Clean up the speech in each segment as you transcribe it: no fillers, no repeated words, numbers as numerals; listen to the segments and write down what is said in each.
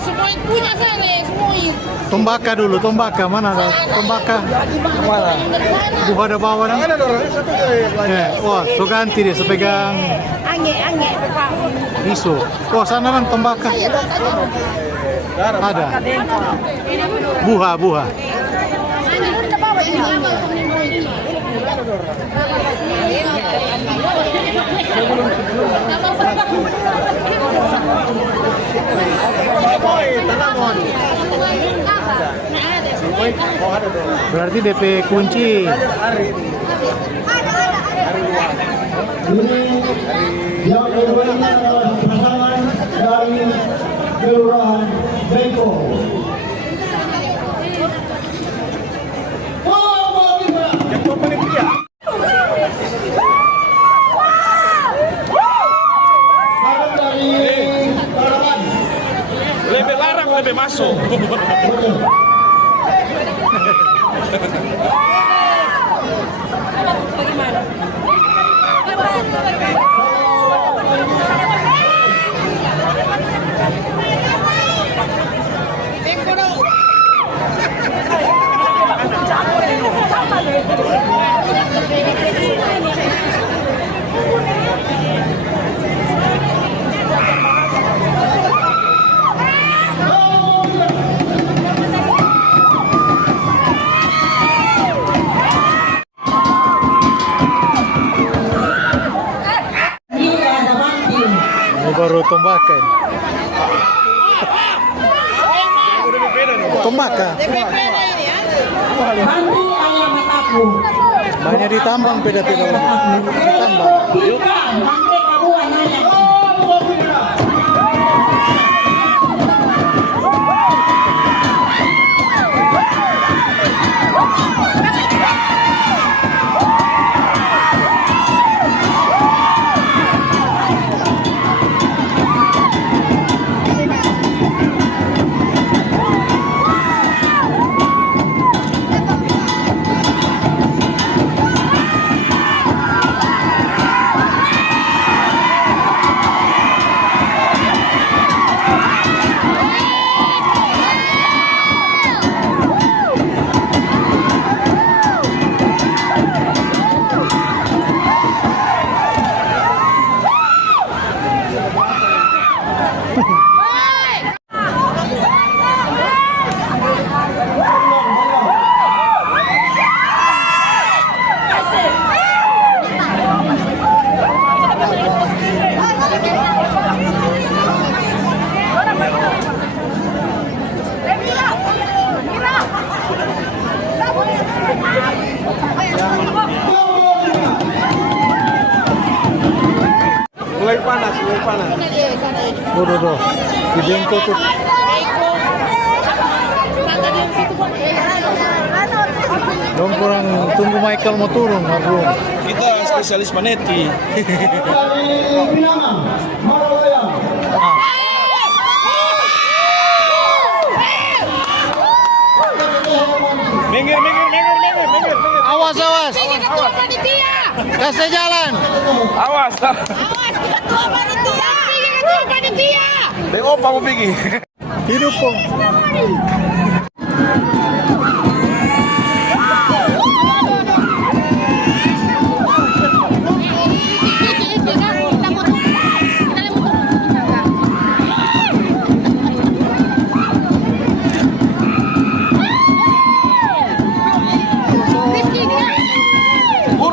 Semuin punya sana ya, semuin. Tombaka dulu, tombaka mana ada? Tombaka. Mana? Buah ada bawah nang. Ada orang satu Wah, so ganti dia sepegang Ange, isu. Wah, sana kan tombaka. Ada. Buah, buah. Berarti DP kunci. Yang kedua adalah pasangan dari Kelurahan Beko. Lebih larang lebih masuk. Ini baru tombaka. Tombaka. Banyak ditambang beda tidak ditambang. Mulai panas, mulai panas. Tuh. Di bengko tuh. Dong kurang tunggu Michael mau turun, Marlon. Kita spesialis maneti. Minggir. Awas. Kasih jalan. Awas. Ketua panitia. Tengok apa mau pergi. Hidup kok.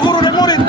Guru dan murid.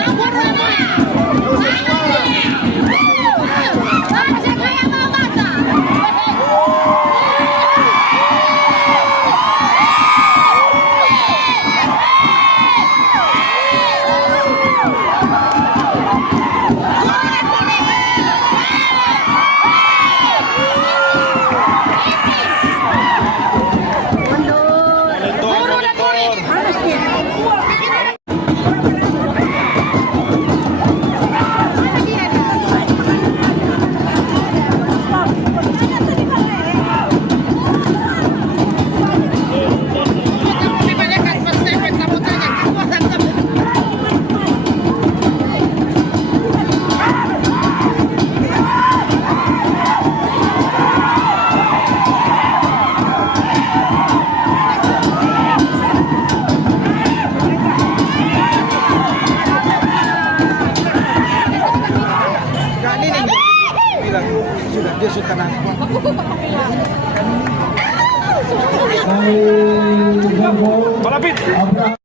Dari Beko Malapit. Abraham.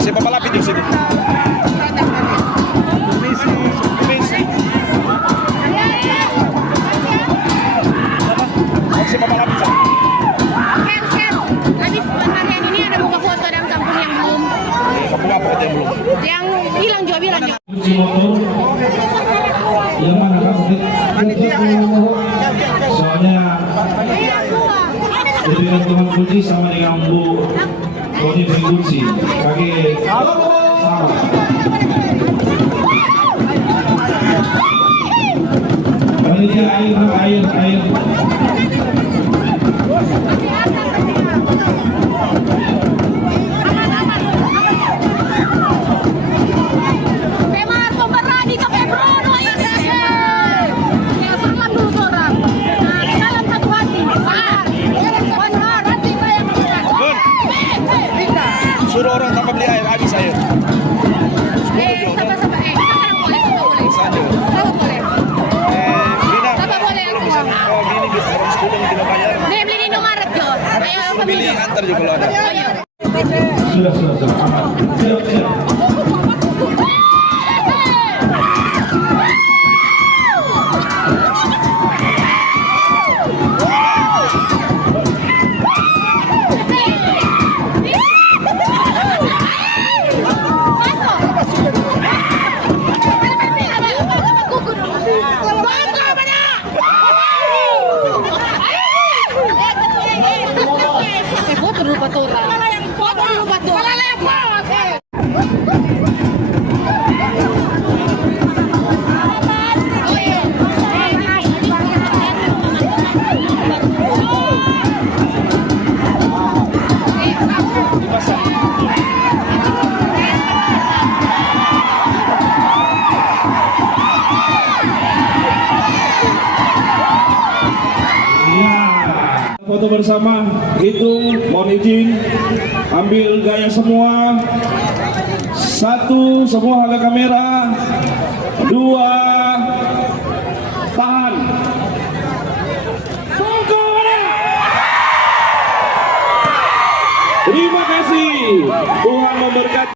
Siapa malapit yung sini? Messi. Siapa malapit sa? Ken, habis hari ini ada buka foto dalam kampung yang belum. Kampung apa kata yang belum? Yang bilang juga bilang. Kunci motor yang mana kan soalnya diberikan Tuhan kunci sama dengan Bu Tony beri kunci kaki sama. Panitia air. Memang pemberani ke Februari ya. Ya salam dulu orang. Salam satu hati. Benar, hati saya yang Bun, suruh orang tanpa beli air, habis air. Sabar. Boleh. Saja. Sabar boleh. Lina. Sabar boleh aku. Oh, gini gitu, orang sepuluh yang tidak bayar. Nih beli di Indomaret Jo. Ayo Suruh beli yang antar juga kalau ada. Oh iya. Sudah aman. Siap. Foto dulu patura. Foto dulu patura. Foto bersama, hitung, mohon izin, ambil gaya semua. 1, semua harga kamera. 2, tahan. Terima kasih, Tuhan memberkati.